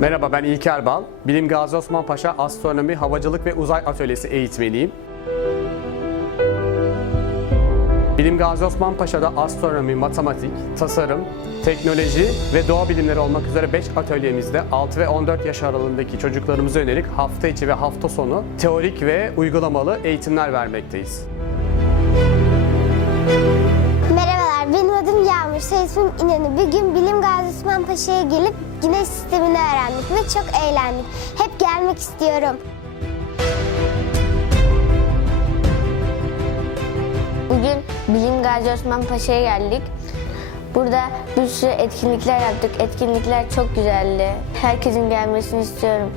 Merhaba ben İlker Bal. Bilim Gazi Osman Paşa Astronomi, Havacılık ve Uzay Atölyesi eğitmeniyim. Bilim Gazi Osman Paşa'da astronomi, matematik, tasarım, teknoloji ve doğa bilimleri olmak üzere 5 atölyemizde 6 ve 14 yaş aralığındaki çocuklarımıza yönelik hafta içi ve hafta sonu teorik ve uygulamalı eğitimler vermekteyiz. İsmim İnönü. Bir gün Bilim Gazi Osman Paşa'ya gelip güneş sistemini öğrendik ve çok eğlendik. Hep gelmek istiyorum. Bugün Bilim Gazi Osman Paşa'ya geldik. Burada bir sürü etkinlikler yaptık. Etkinlikler çok güzeldi. Herkesin gelmesini istiyorum.